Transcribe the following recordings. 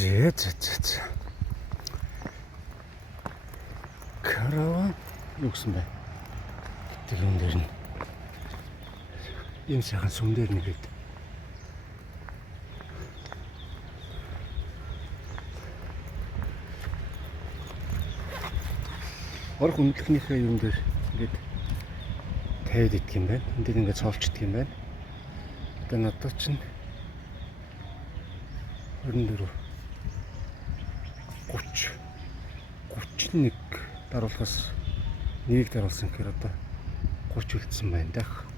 자. Karavan yoksun be. Dikimlerin 임시한 송대리니 그랬다. Орох үнэлэхнийхээ юм дээр ингээд тавиад идэх юм байна. Энд ингээд цоолчдөг юм байна. Одоо надад чинь 24 30 31 даруулахаас нэг даруулсан гэхээр одоо 30 үлдсэн байна даа.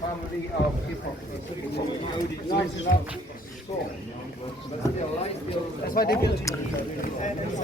Family of people. That's why they built it.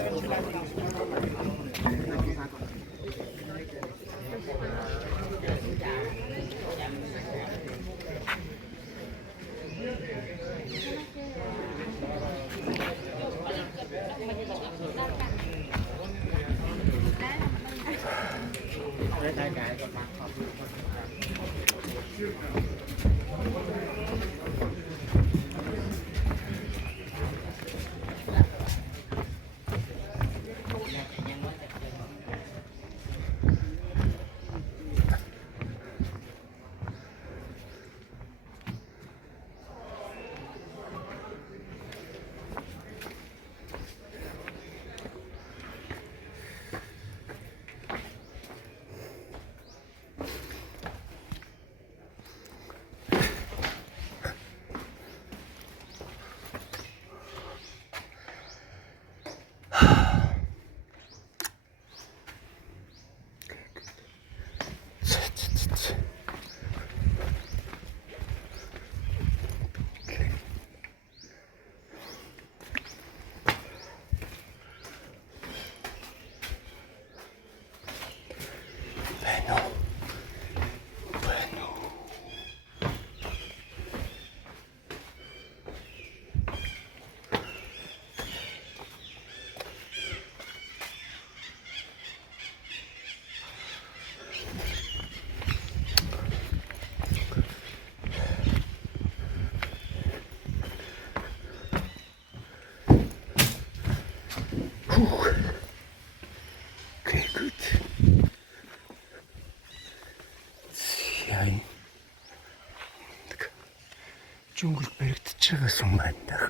Жүнгөлд баригдаж байгаа сүм байна даа.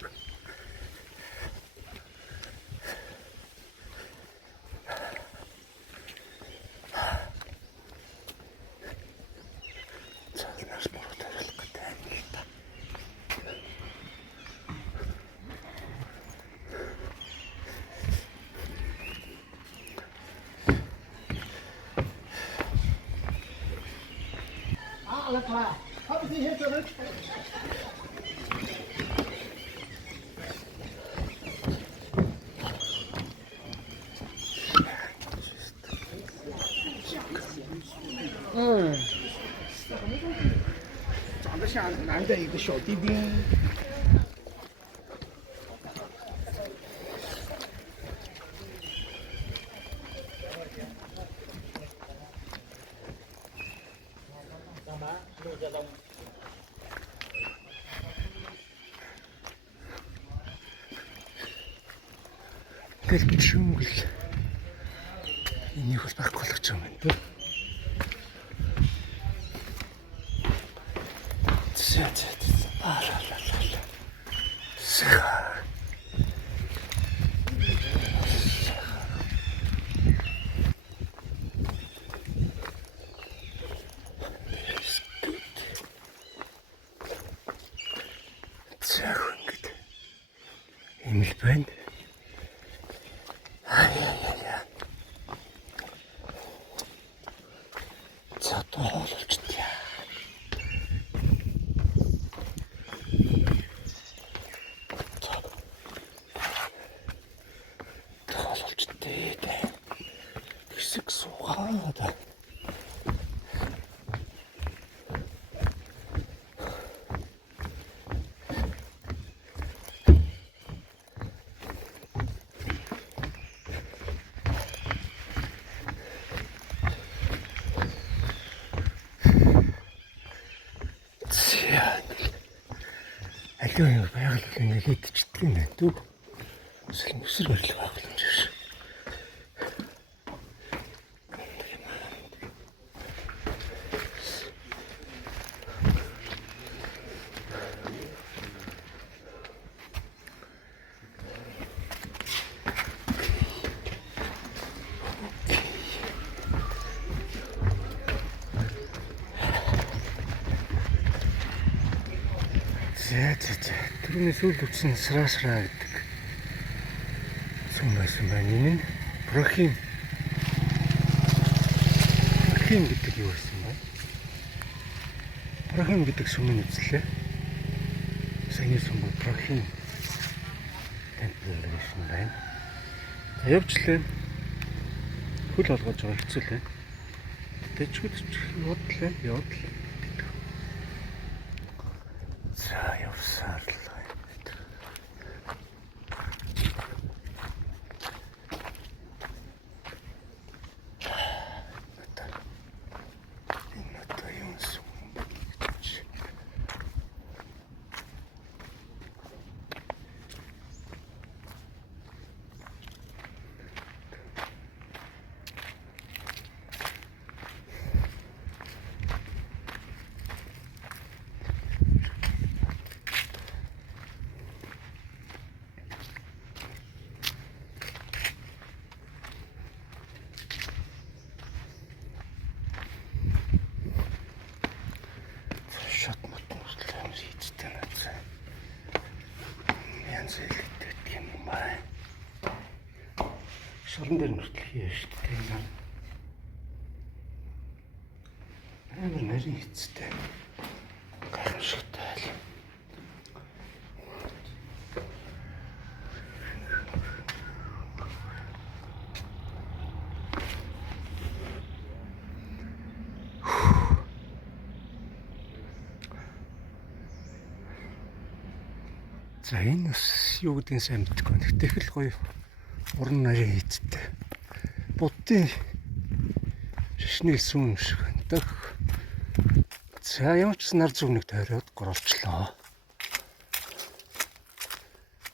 Цаанаас мөрөд хариулах гэдэг юм л та.长得像男的一个小弟弟。 Тэгэл чүнгэл энийг бол байхгүй болгож байгаа юм даа. За ингээд юм л байна. За тоололчдээ. Тоололчдээ. Хэсэг суугаад. Аливаа байгаль нэлээд читгэн байна дүү. Эсвэл өсөр барилга байгууламж биш. За. Түрүүний сүүл үтсэн сраа гэдэг сүм байсан байна. Энэ нь прохим гэдэг юу байсан бэ? Прохим гэдэг сүмийн үзлээ. Саяны сүм бол прохим темпл гэсэн байна. За явжлаа. Хөл олгож байгаа хэцүү л. Тэжгүүд явдлаа. За явсаар л байна. Энэ юм сүм гэж. Шат мотоциклын хийцтэй надад. Янз бүртэй юм байна. Шорон дээр нүртэл хийе шүү дээ. Амар нарийн хийцтэй. Гайхамшигтай л. За энэ бас юу гэдгийг сайн мэдэхгүй байна. Тэгтээ их л гоё уран нарийн хийцтэй. Буддын шишний сүм шиг байна. За ямар ч нар зүвнийг тойроод гурвалжлаа.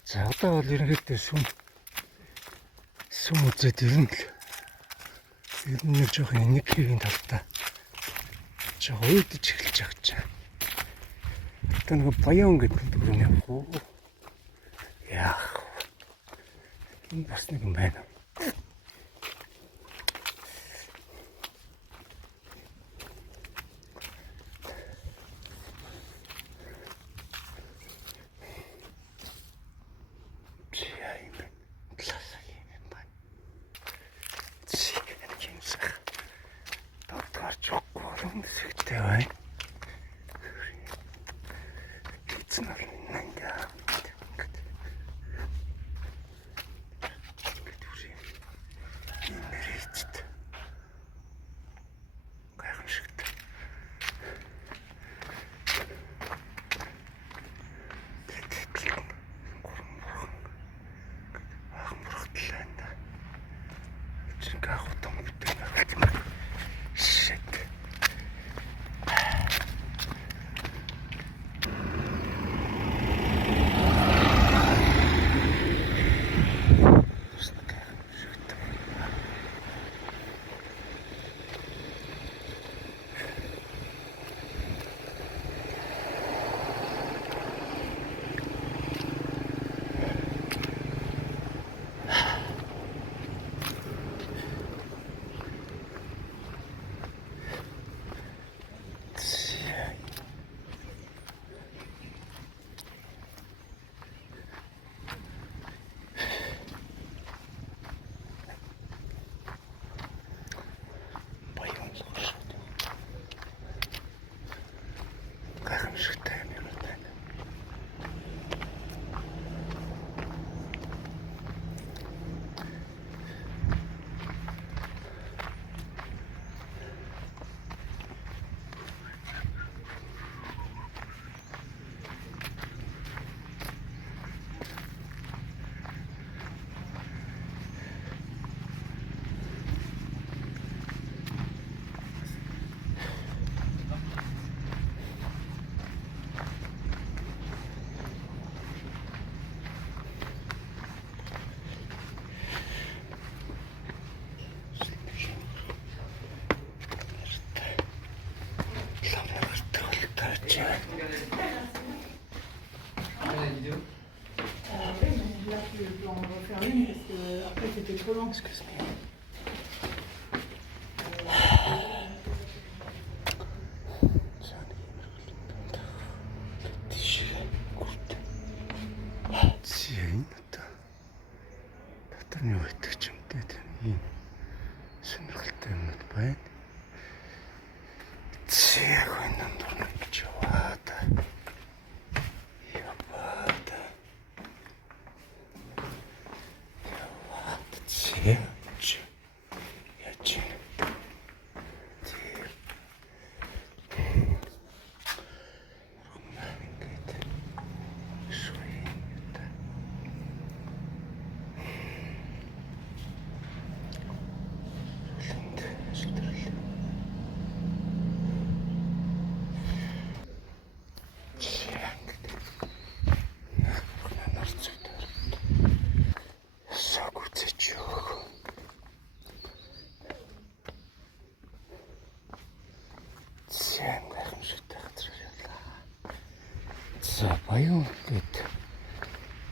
За одоо бол ерөнхийдөө сүм үзээд ер нь нэг жоохон энийг хийгийн талдаа жоохон уйдаж эхэлж байгаа ч. одоо нэг баян гэдэг дүрэн явах уу? Яах вэ? Энэ бас нэг юм байна. Сэхтэй байна. Эцэн бол нанга. Ингээд үрээ. Нэрийцт. Гайхамшигтай. Ахан бурхтлаа энэ. Чин гахутан бүтэн авах. Гайхамшигтай юм байна. Là, tu peux en refaire une parce que après c'était trop long. Зин дотор нь юу гэдэг ч юм те ийм сонирхолтой юмнууд байна. Зэг өнөн дурна гэж яваад. Яач. Гайхамшигтай газар явлаа. За баян гэд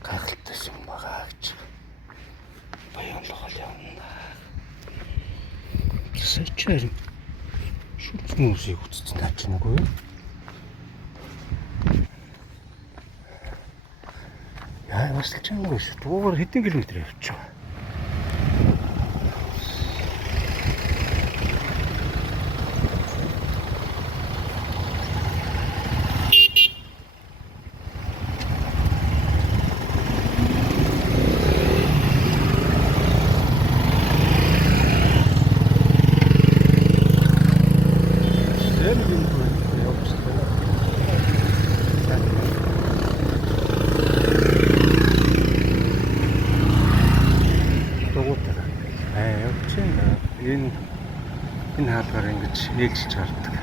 гайхалтай юм байгаа гэж. Баян л гол явна. Сэчээр шүлцэн үсийг үтцэн тач нэг үү? Яа, бас л чанга шүү. Дуугаар хэдэн километр явчих вэ? Энэ хаалгаар ингэж ээлжиж хардаг.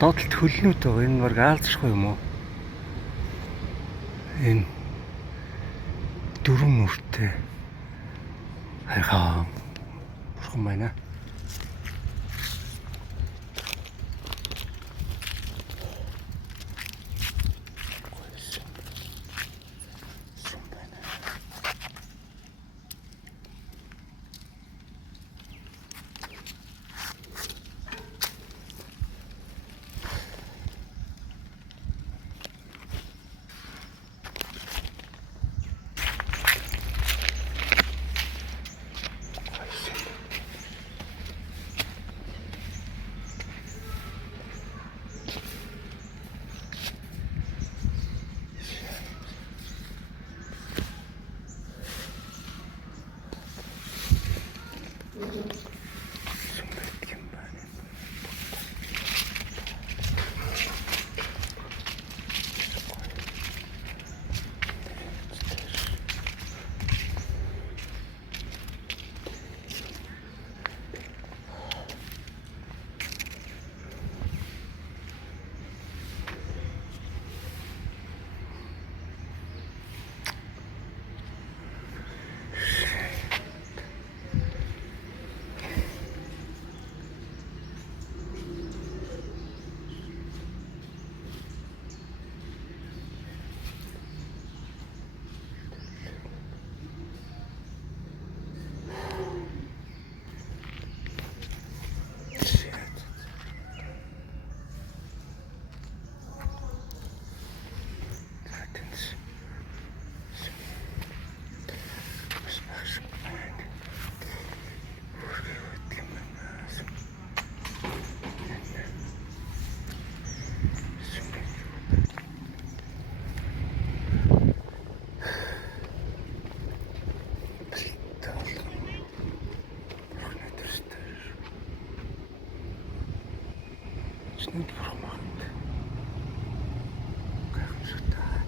Доотлолт хөлнүүд байгаа. Энэ баг аалзахгүй юм уу? Энэ дөрвөн нүртэй хайхаа бурхан байна. Нэг бурхан. Гайхамшигтай.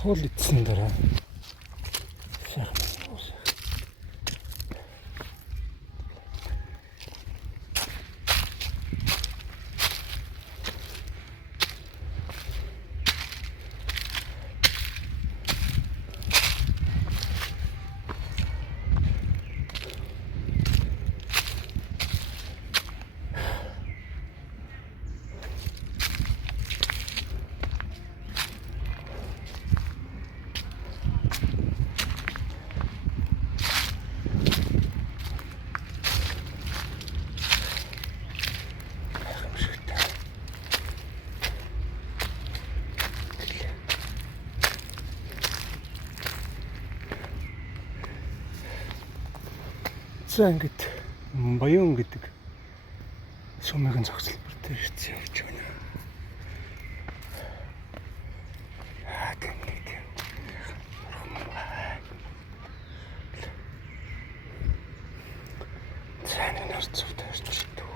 Хол ицсэн дараа за ингээд Баян гэдэг сумын зогсолбор дээр ирсэн явж байна. Цааны нарт цогтой ирж дүү.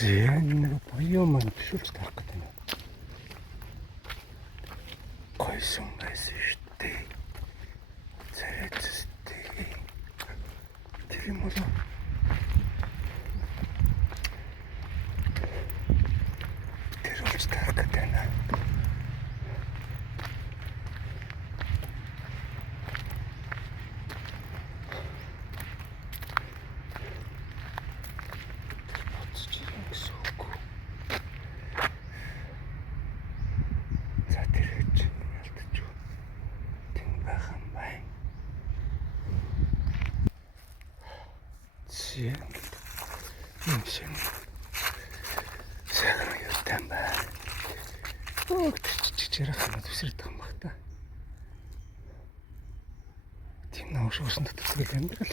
Зэн нэг боёо маань төвшүүлж тарах гэдэг юм. Гойсон байсан шүү дээ. Царайцстэй. Тэр юм болоо. Тэр болж тарах гэдэг юм. Юм шиг сайхан юутай байна. Чичээрэх хамаа төсрөд байгаа юм баг та. Тийм нөөш усан дотор амьдрал.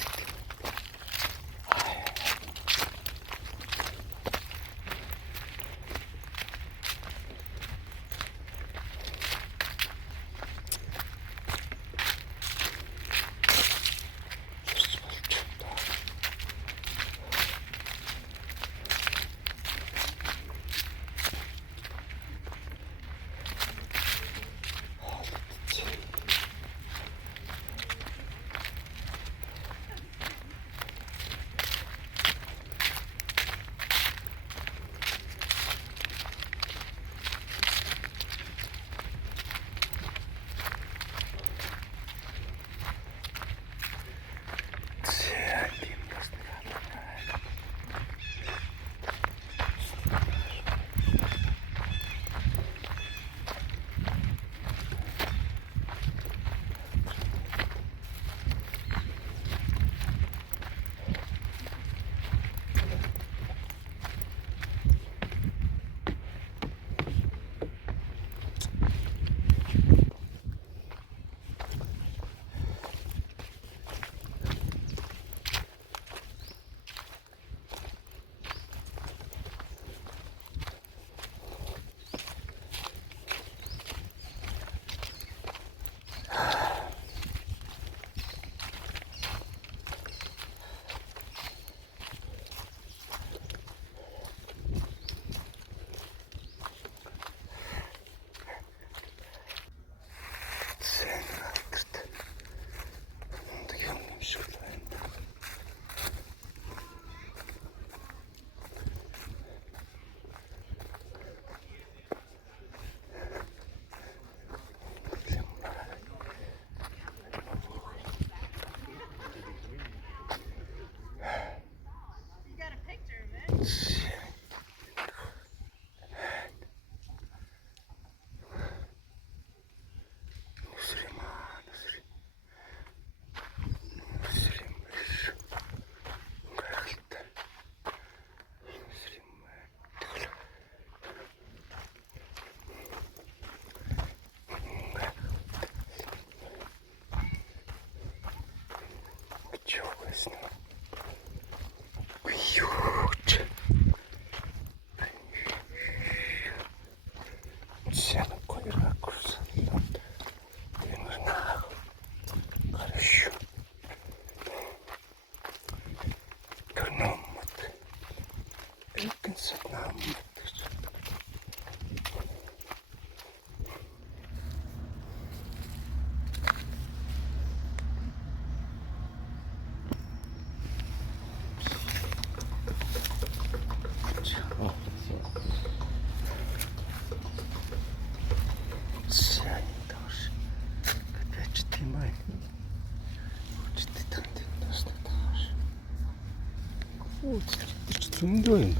Зөндөө юм.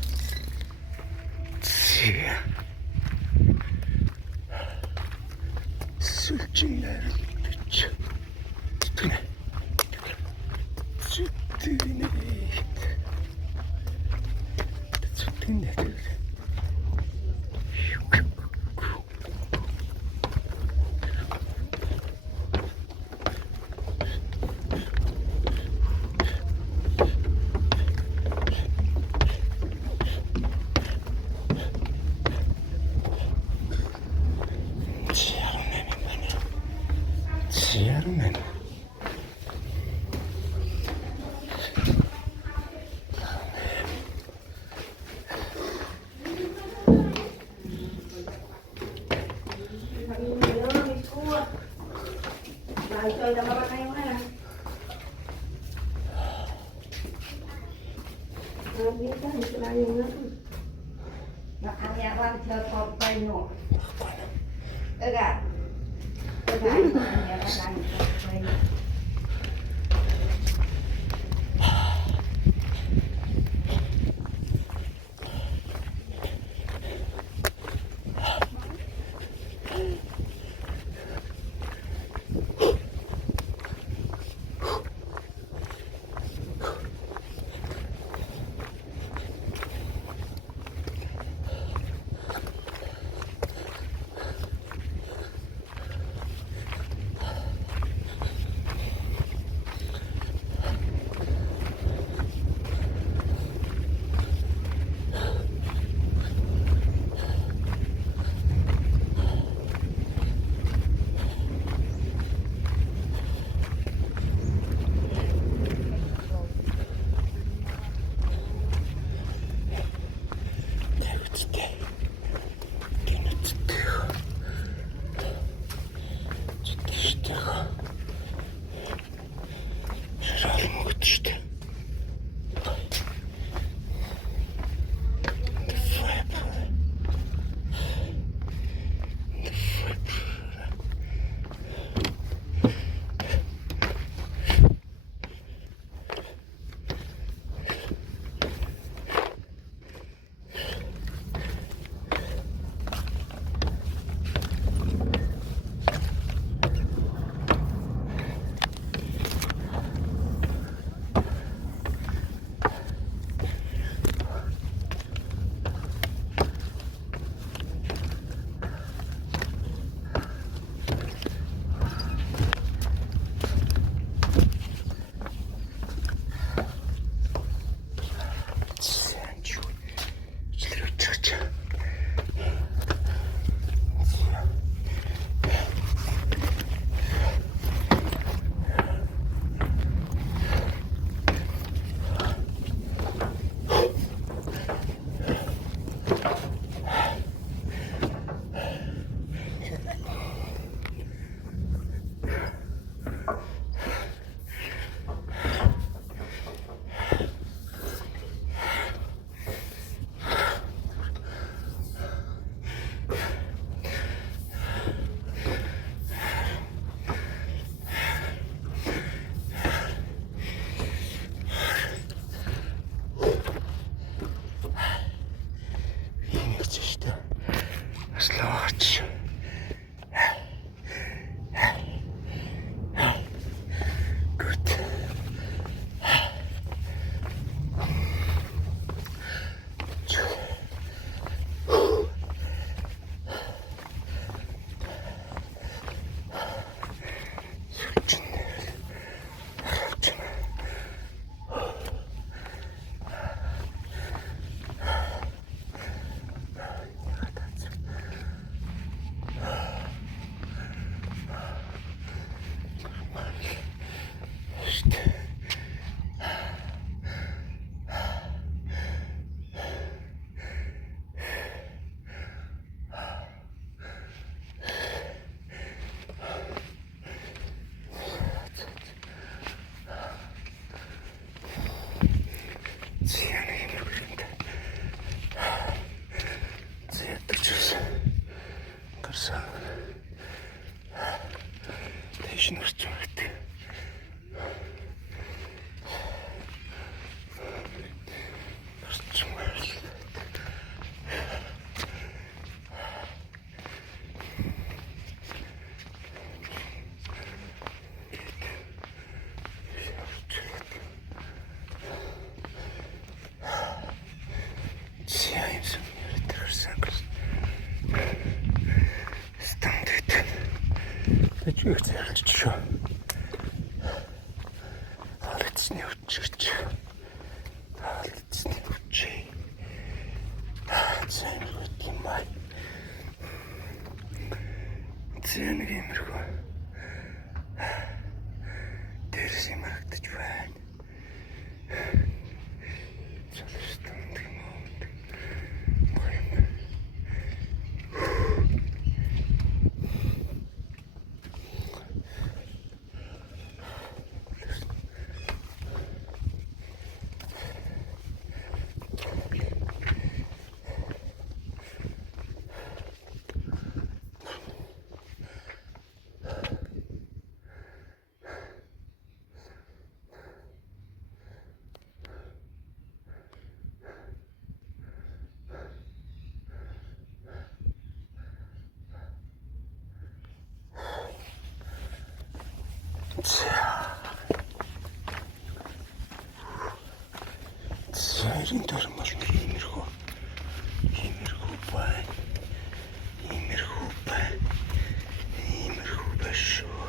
Сүлжин ярилж. Тэнэ. Зүтгэнэ. Зүтгэнэ. Namara na yung ano. Dito, dito na yung ano. Makanyaran sa kopay no. Taga. Taga, makanyaran sa kopay. Славач. Good. Тэйшин гарч байгаа гэдэг. Гарч байгаа. Сияемсан тэрсэн гэл. Стандарт. Тэжиг зэрэлж шүү. Алцны үчигч. Алцны үчи. Зэн үтгий май. Зэн гэмэрхүү. Дэрс юмрагдаж байна. нарийн дөрм бол нэг иймэрхүү байна. Иймэрхүү байна шүү.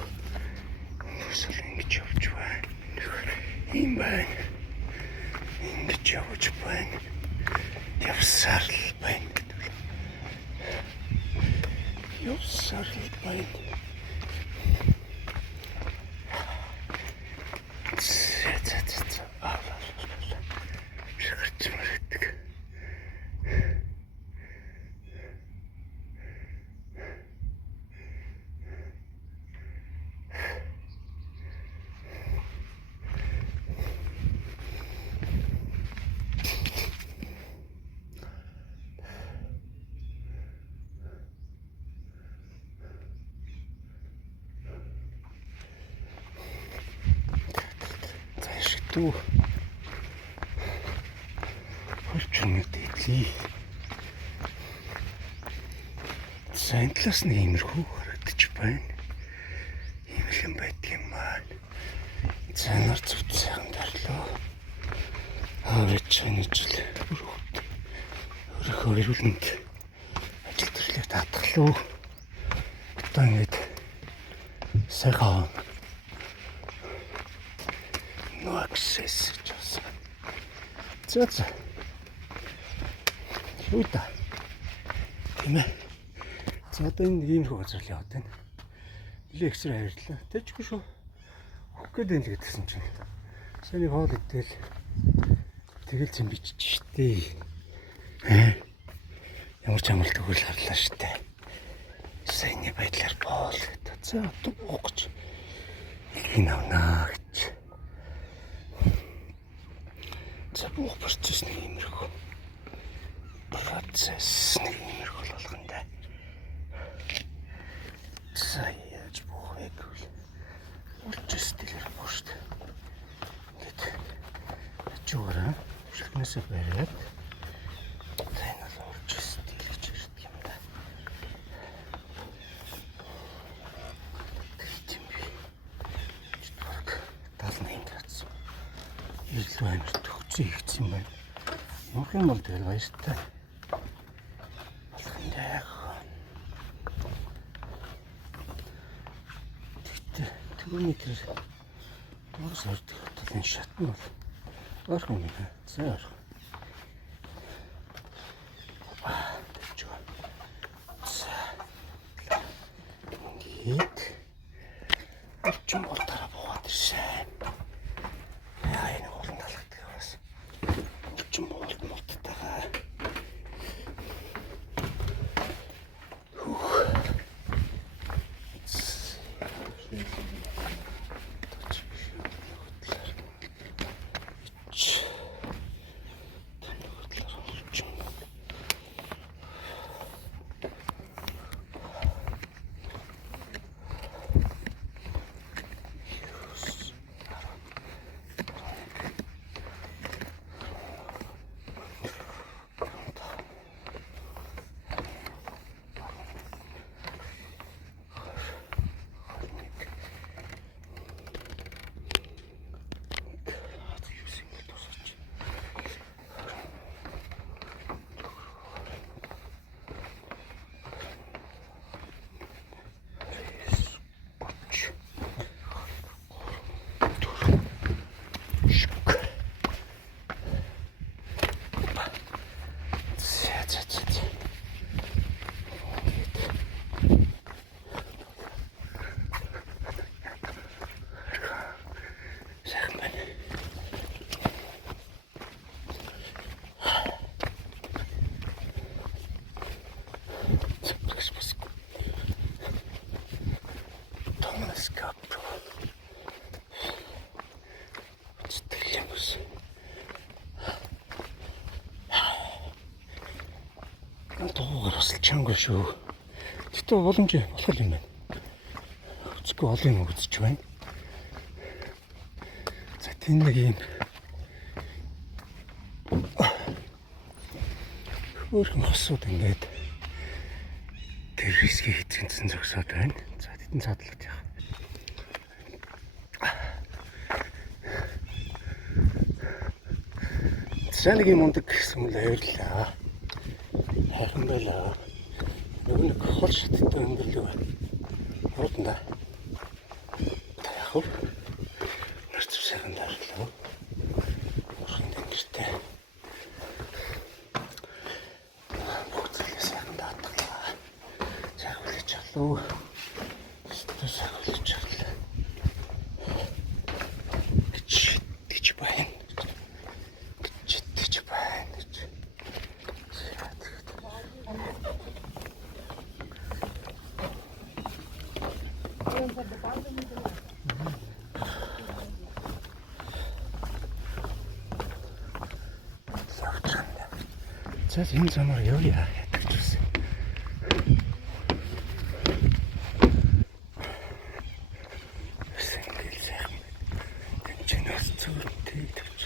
Нүсэл ингэж явж байна. Ийм байна. Ингэж явж байна. Явсаар л байна гэдэг. Явсаар л байна. Түү хөлчмөд идлээ. Сайн талаас нь иймэрхүү харагдаж байна. Ийм л юм байдаг юм байна. Цаанаар зүвт сайхан дарлоо. Аваач ханижл өөрийнхөө эрүүл мэнд ажил төрлийг татгалуу. Одоо ингэж сайхан no access just. За. Юута. Тийм ээ. За одоо энэ иймэрхүү газар л яваад байна. Нилээ экстра хайрлаа. Тэжгүй шүү. Хөх гээд энэ л гэдгсэн чинь. Сайн нэг хоол идэл. Тэгэл зэн бичиж штэ. Ямар ч амралт өгөл харлаа штэ. Сайн байдлаар боол гэдэг. За одоо буух гэж. Энэ авнаа гэж. За буух процесс нэг иймэрхүү. Процесс нэг иймэрхүү болгондоо. За яаж буух вэ гэвэл урьдчилж дэлгэр бууш. Ингээд ачуураа шилнээсээ бариад тань л урьдчилж дэлгэж ирдэг юм да. Тийм би. Чүтвэг 78 градус. Ирэл байна. Хийгдсэн юм байна. Мөнх юм бол тэгэл баяртай. Болох юм даа. Тэгтээ термометр дуус ордог хөтөлний шатны бол орхон юм. За орхон. Ингээд орчин бол дараа буугаад ирсэн. Яа энэ олон талхдаг бас. Орчин болт мулттайгаа. Туугаар бас чанга шүү. Гэтэ боломж болох юм байна. Үзэхгүй олон юм үзэж байна. За тийм нэг юм өөрхөн хосууд ингээд тэр риск хийцэн зогсоод байна. За тэдэн цаадлаад яах. Сайн нэг юм ундаг гэсэн мэл авирлаа. Хайхан байлаа. Нөгөө нэг хол шаттай өндөрлөө. Урдна. Та яг хөө. Нарт сайхан дарлаа. Урхан дэнгэртэй. Бүгд л сайхан даатглаа. Сайхан үлээж олоо. Өстө сайхан үлээж олоо. Гэж байна. Гэж байна. За энэ замаар явъя гэж үсэн. Сэнгэл сайхан. Тэнчэнээс зүртэй тавьж.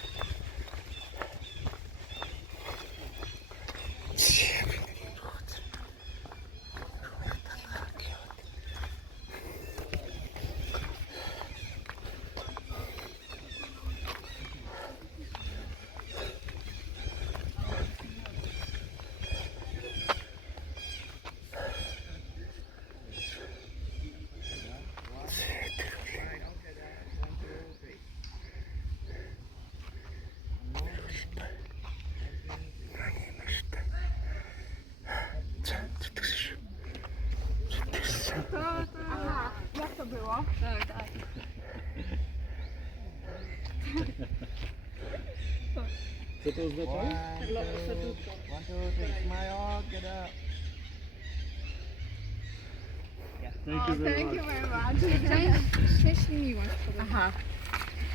Jak to było? Tak. Co to oznacza? One, two, three, smile, get up. Thank you very Thank you much. very much. Szczęście miłość. Aha.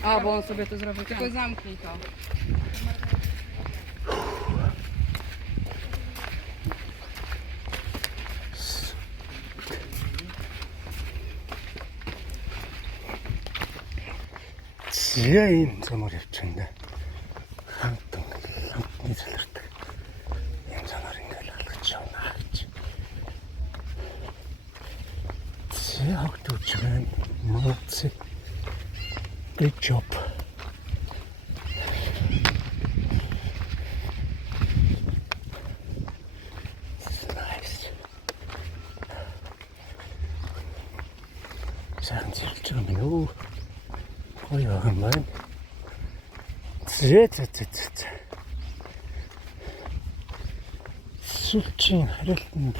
A, bo on sobie to zrobił. Tylko zamknij to. Зяа ийм замаар явчихна. Хамтан хамтны залардаг. Ийм замаар ингээл алгаж явна гэж. Зяа хөгтөж байна. Молодцы. Good job. Nice. Сайхан зэрэлж байгаа юм юу? Гоё юм байна. Зэ. Сүлжийн харилтанд.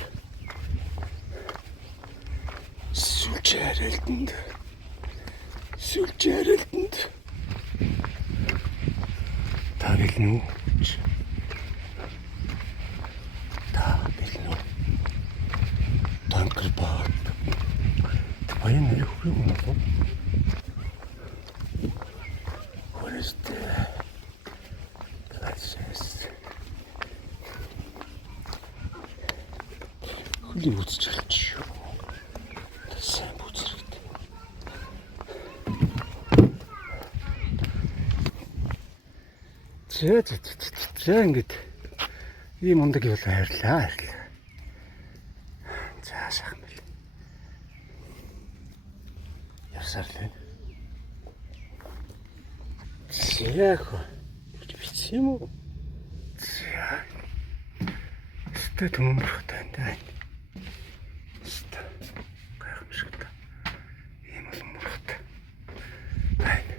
Та билнэ үү? Танкер бат. Баян нэр хүрэх юм уу? What is that? Glasses. Хөлийн үзэж хэлж шүү. Сайн үзэрэгтэй. За ингэж ийм ундаг явал хайрлаа. За сайхан бэл. Явсаар л байна. Яг бичих юм уу? За. Өстө төмөрхтэй энэ. Өстө гайхамшигтай. Ийм бол мөрхтэй. Байна.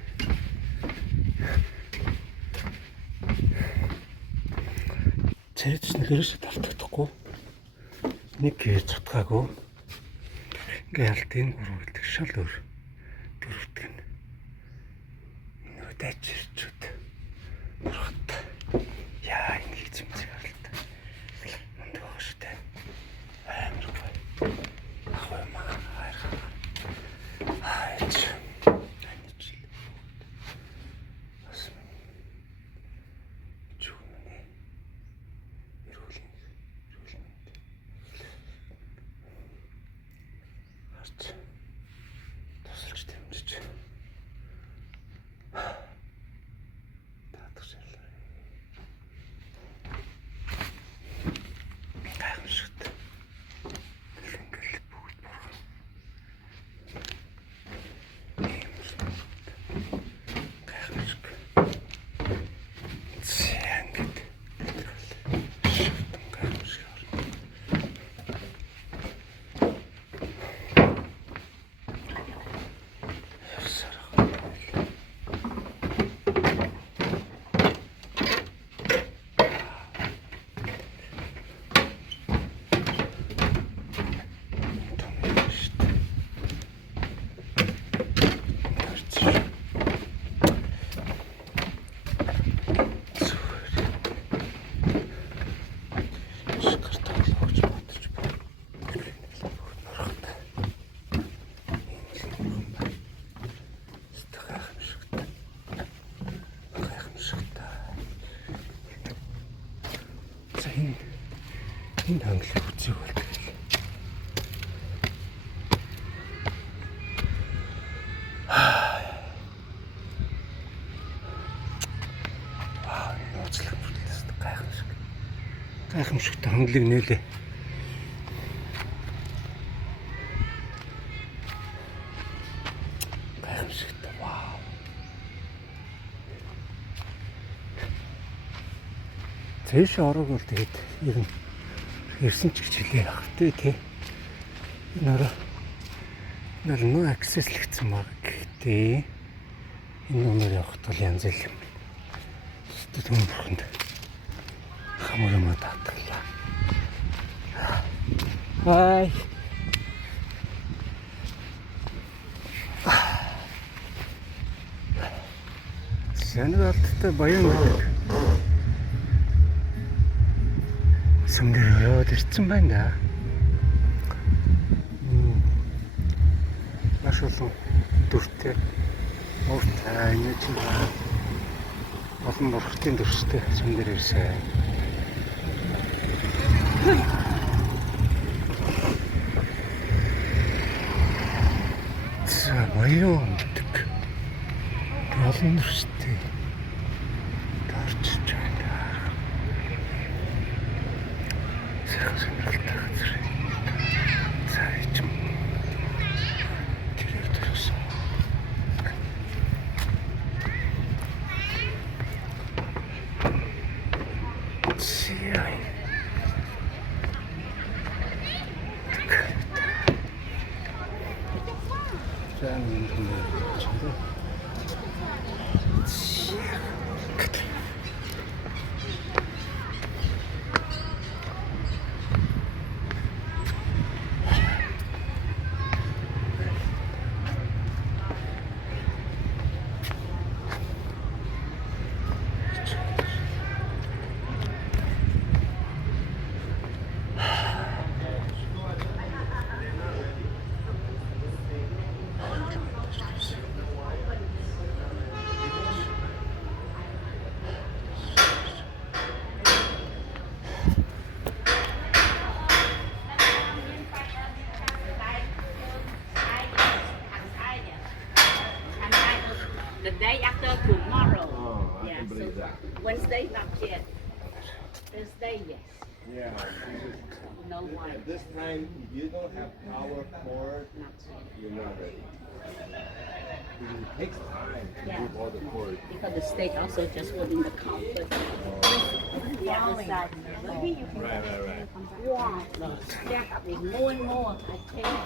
Цэц нэгэрш талтагдахгүй. Нэг гэж цутгаагүй. Ингээ алтын гурвалдаг шал өөр. Дөрөвдөг нь. Дайчирчуд урахт яа ингэ зэмцэг харалтай мундаг байгаа шүү дээ амар гоё ахвай маа хайрхаа хайч таньч бас чүгнэ эрүүлийн харч Энэ хангалыг үзег бол. Нууцлах бүлээс гайхамшиг. Гайхамшигтай хангалыг нээлээ. Гайхамшигтай. Вау. Цээш орог бол тэгээд ер нь ирсэн ч гэж хэлээ явах тий. Энэ нөө аксеслэгдсэн баг. Гэхдээ энэ өнөр явахд бол янз бүр юм. Түн бүхэнд хамаг юм татгалаа. Хай. Сэнгэлттэй баян гэдэг. Сүмдэр яваад ирсэн байна да. Маш олон дүртэй. Ууртай энэ чинь олон бурхтын дүрстэй сүмдэр ирсэн. Баян гэдэг. Олон дүрстэй. Тарчж байна. Сонирхолтой газар. Цайч. Тэр төрсөн. The day after tomorrow. Oh, I Yeah, can believe so that. Wednesday not yet. Thursday yes. Yeah. No wine. At this time, if you don't have power cord, Not yet. you're not ready. It takes time to Yeah. move all the cord. Because the steak also just put in the comfort. The other side. Maybe you can Right. wow. Stack up with more and more. I can't.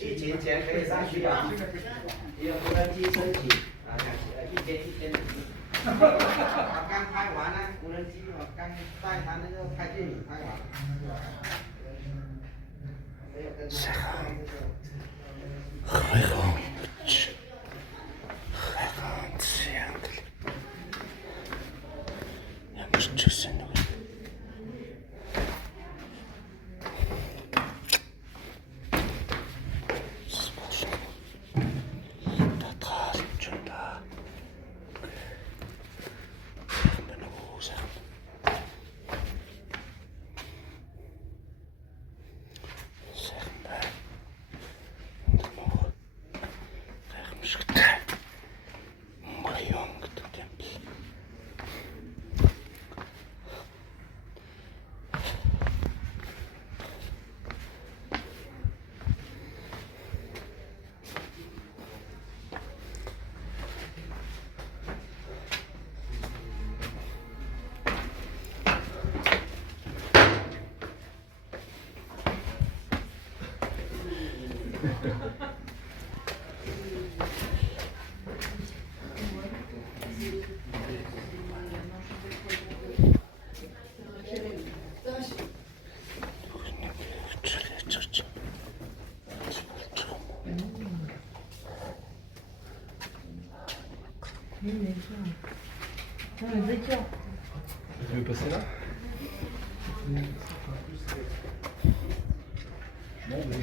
疫情前可以上去啊，也有无人机升起啊，一天。刚拍完了，无人机我刚带他那个拍电影拍完。没有跟他上那个。 хайханч хайханч янгал ямар ч гэсэн нэг татгалчунда бэнэгүү сайхан сайхан байна. Гайхамшигтай. Монгол гэдэг темпл. Tu veux passer là? Non, mais...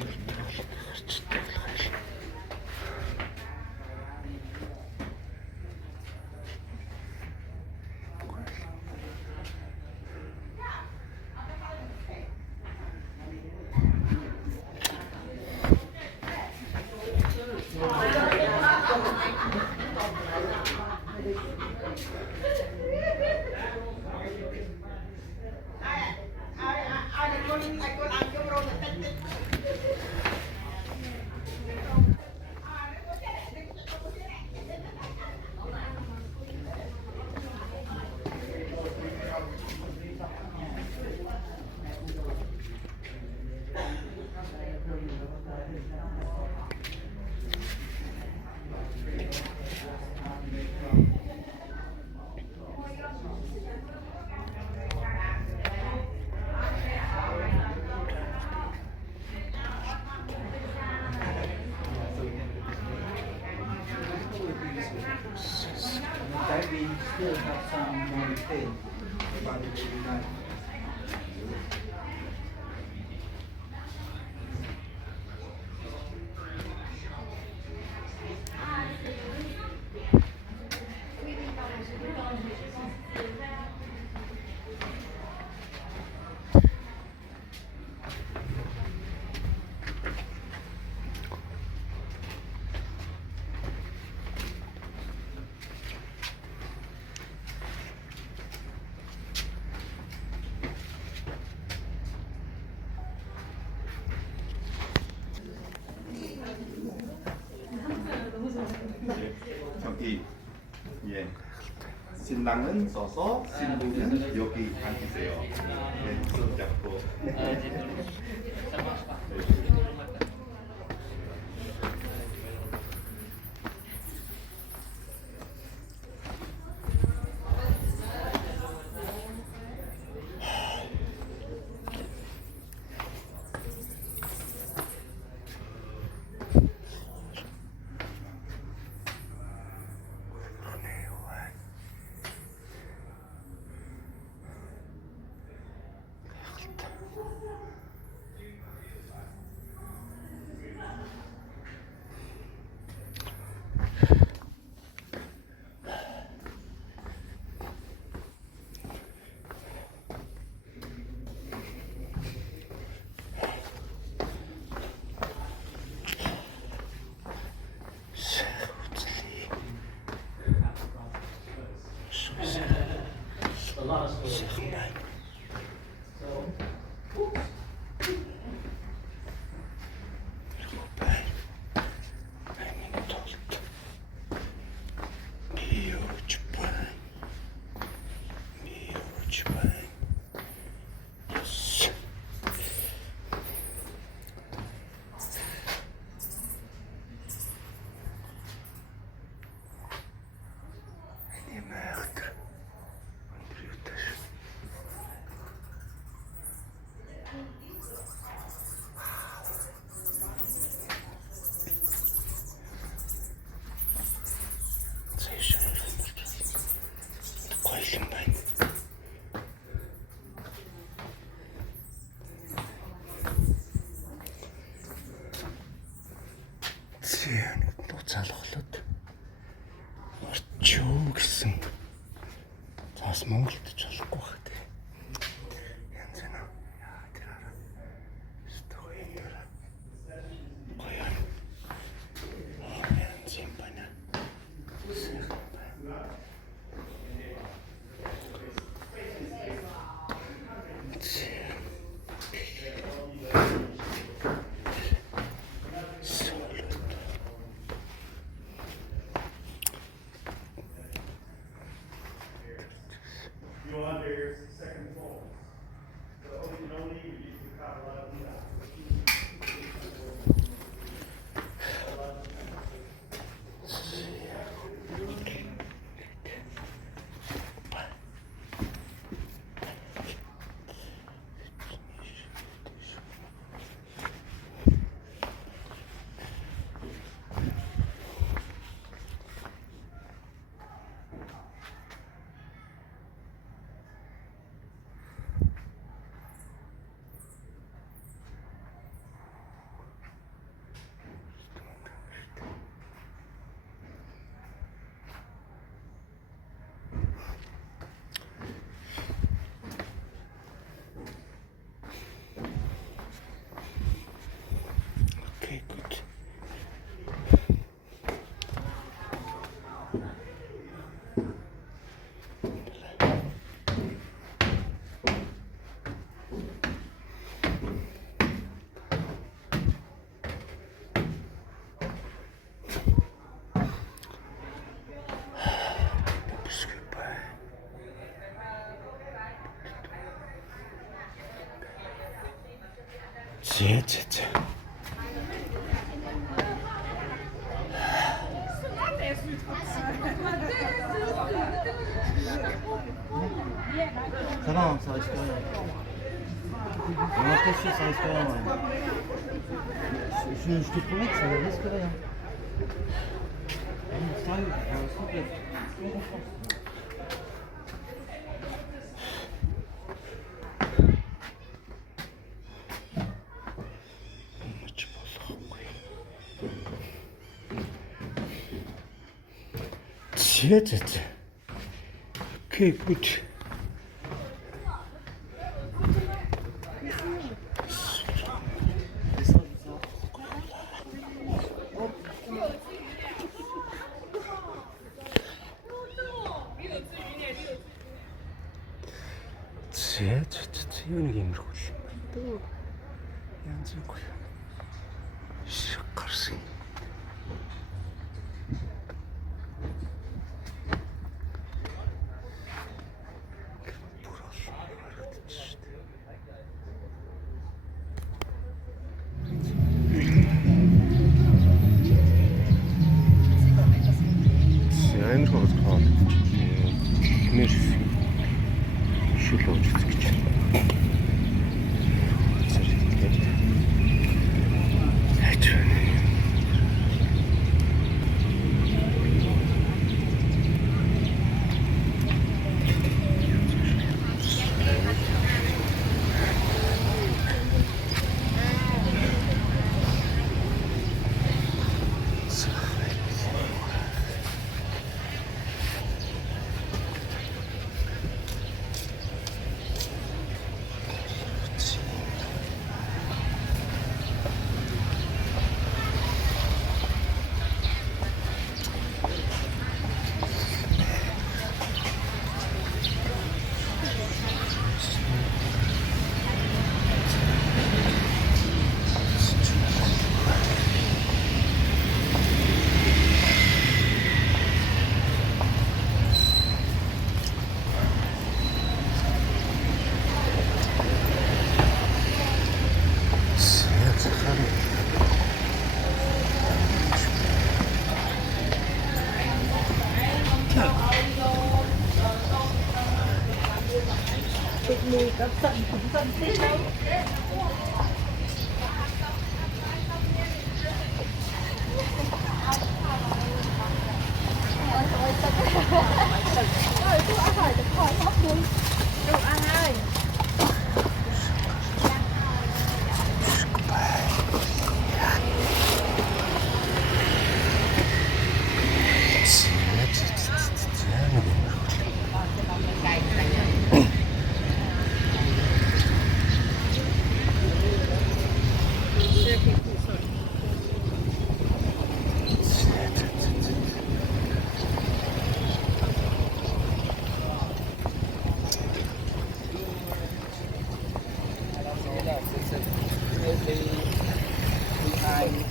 We still have some more things about the baby night. 저기 예 신랑은 서서 신부는 여기 앉으세요. 네, 손 잡고. зээ нууцаалгалууд орчоо гэсэн. Цаас Монголд ч болохгүй байх тий. Янз нь. Яа тэр араа. Стой энэ. Гоён. Янз юм байна. Okay, good. Зээ. Tamam, sağ çıkıyor. Ama keşke sağ çıkıyor ama. Şunu tutmak sana ne çıkıyor? Sağ süper. Зээ. Okay, good. Зээ. Юу нэг юмрхүү л юм байна дөө. Янз бүр. Шиг гарсан. Амар хол тоо. Хэмээр шүл ууж үзэх гэж байна. Хайч байна.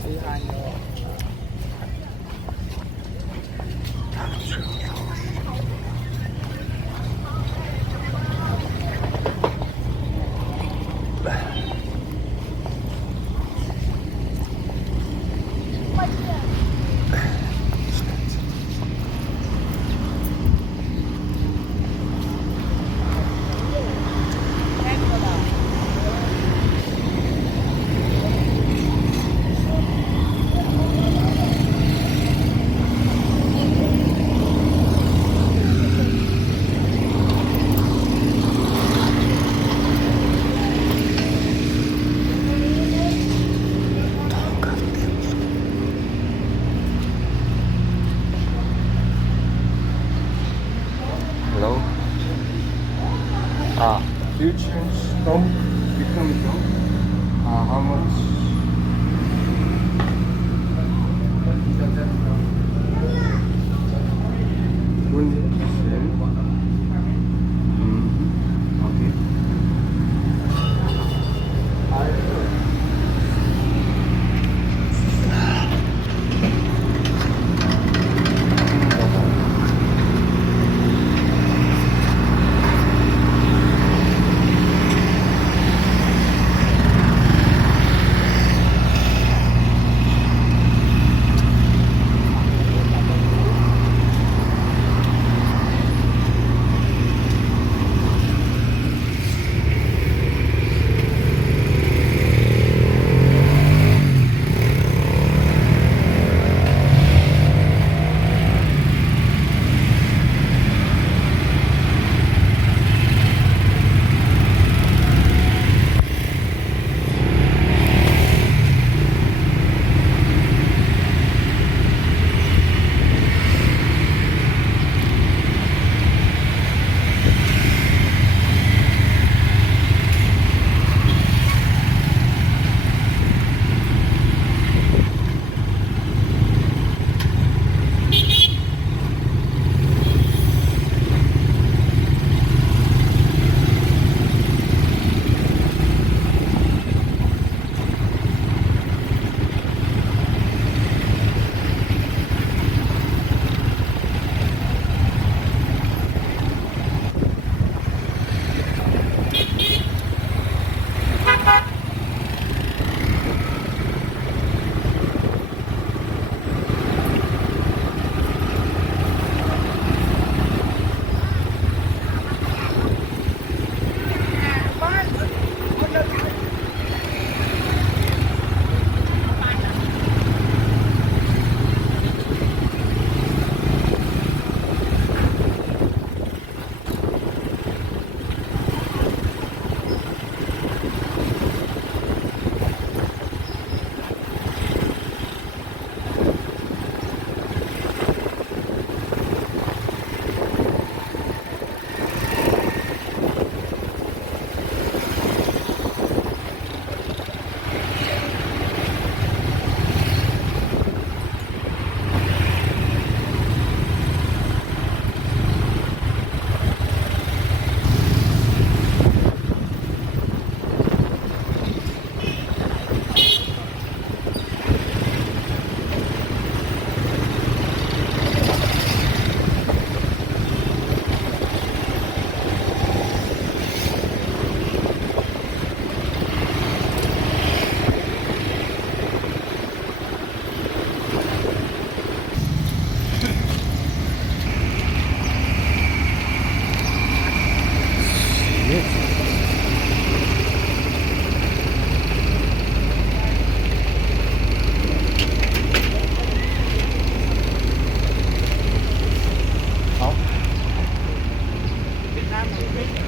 Hello? Do you change stone? Become stone? How much? Okay.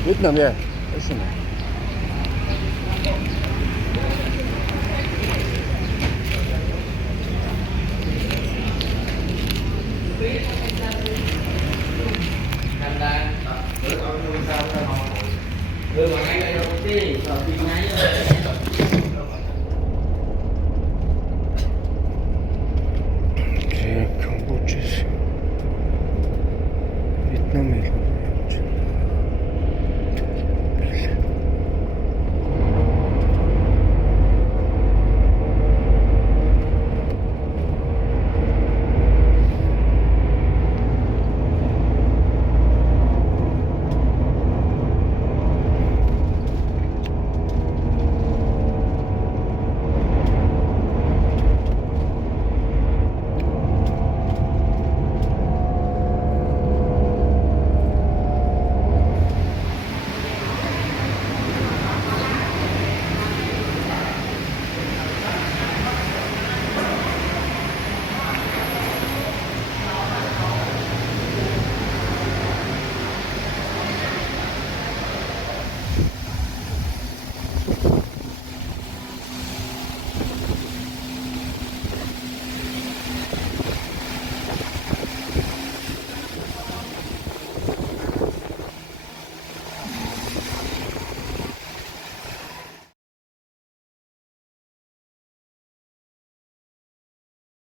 Vietnam, yeah. Listen.